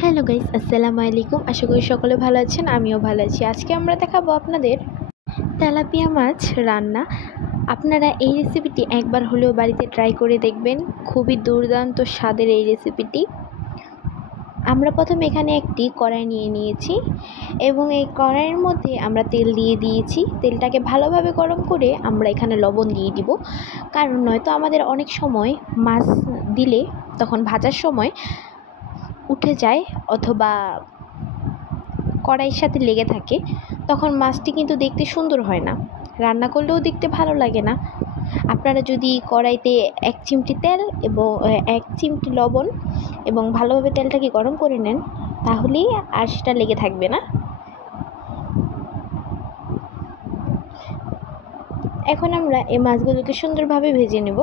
Hello guys, আসসালামু আলাইকুম। আশা করি সকলে ভালো আছেন, আমিও ভালো আছি। আজকে আমরা দেখাবো আপনাদের তেলাপিয়া মাছ রান্না। আপনারা এই রেসিপিটি একবার হলেও বাড়িতে ট্রাই করে দেখবেন। খুবই দুর্দান্ত স্বাদের এই রেসিপিটি। আমরা প্রথমে এখানে একটি কড়াই নিয়ে নিয়েছি এবং এই কড়াইয়ের মধ্যে আমরা তেল দিয়ে দিয়েছি। তেলটাকে ভালোভাবে গরম করে আমরা এখানে লবণ দিয়ে দিব, কারণ নয়তো আমাদের অনেক সময় মাছ দিলে তখন ভাজার সময় উঠে যায় অথবা কড়াইয়ের সাথে লেগে থাকে, তখন মাছটি কিন্তু দেখতে সুন্দর হয় না, রান্না করলেও দেখতে ভালো লাগে না। আপনারা যদি কড়াইতে 1 চিমটি তেল এবং 1 চিমটি লবণ এবং ভালোভাবে তেলটাকে গরম করে নেন, তাহলেই আর সেটা লেগে থাকবে না। এখন আমরা এই মাছগুলোকে সুন্দরভাবে ভেজে নেব।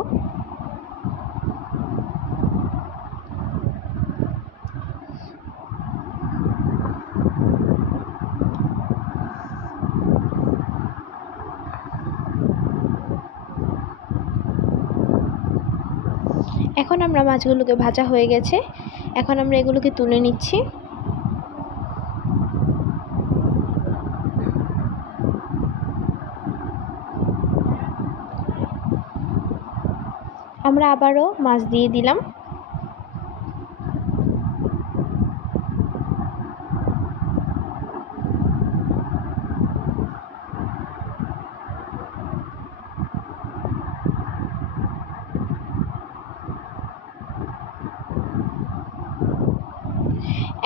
এখন আমরা মাছগুলোকে ভাজা হয়ে গেছে, এখন আমরা এগুলোকে তুলে নিচ্ছি। আমরা আবারও মাছ দিয়ে দিলাম।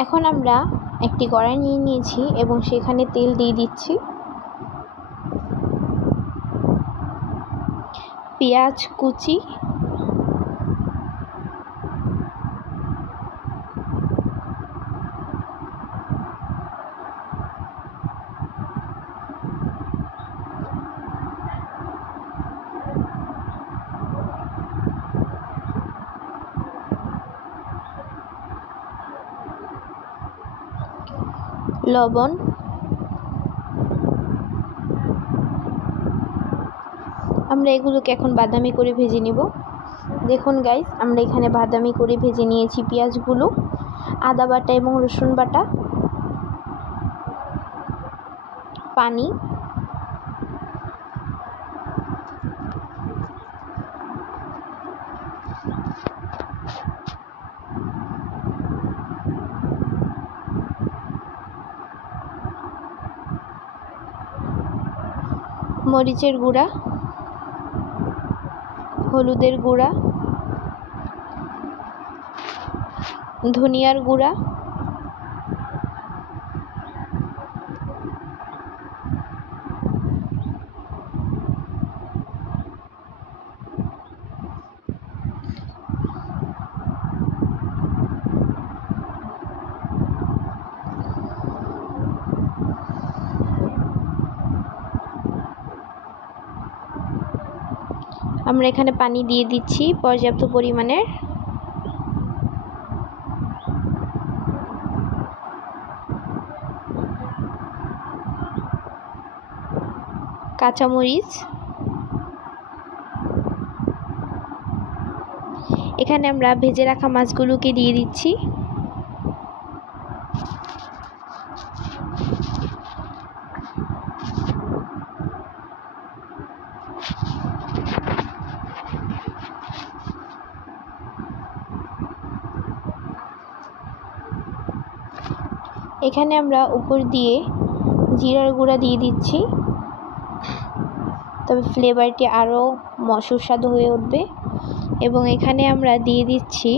এখন আমরা একটি কড়াই নিয়ে নিয়েছি এবং সেখানে তেল দিয়ে দিচ্ছি। পেঁয়াজ কুচি, লবণ, আমরা এগুলোকে এখন বাদামি করে ভেজে নেব। দেখুন গাইস, আমরা এখানে বাদামি করে ভেজে নিয়েছি পেঁয়াজগুলো। আদা বাটা এবং রসুন বাটা, পানি, মরিচের গুঁড়া, হলুদের গুঁড়া, ধনিয়ার গুঁড়া, আমরা এখানে পানি দিয়ে দিচ্ছি পর্যাপ্ত পরিমাণের। কাঁচামরিচ, এখানে আমরা ভেজে রাখা মাছগুলোকে দিয়ে দিচ্ছি। এখানে আমরা উপর দিয়ে জিরার গুঁড়া দিয়ে দিচ্ছি, তবে ফ্লেভারটি আরও সুস্বাদু হয়ে উঠবে। এবং এখানে আমরা দিয়ে দিচ্ছি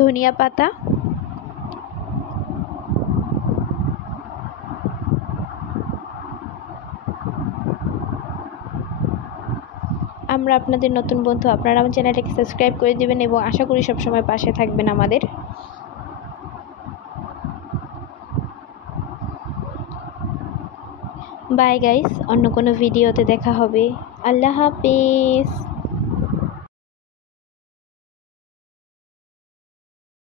ধনিয়া পাতা, আমরা আপনাদের নতুন বন্ধু, আপনারা আমার চ্যানেলটাকে সাবস্ক্রাইব করে দেবেন এবং আশা করি সবসময় পাশে থাকবেন আমাদের। বাই গাইস, অন্য কোনো ভিডিওতে দেখা হবে। আল্লাহ হাফেজ।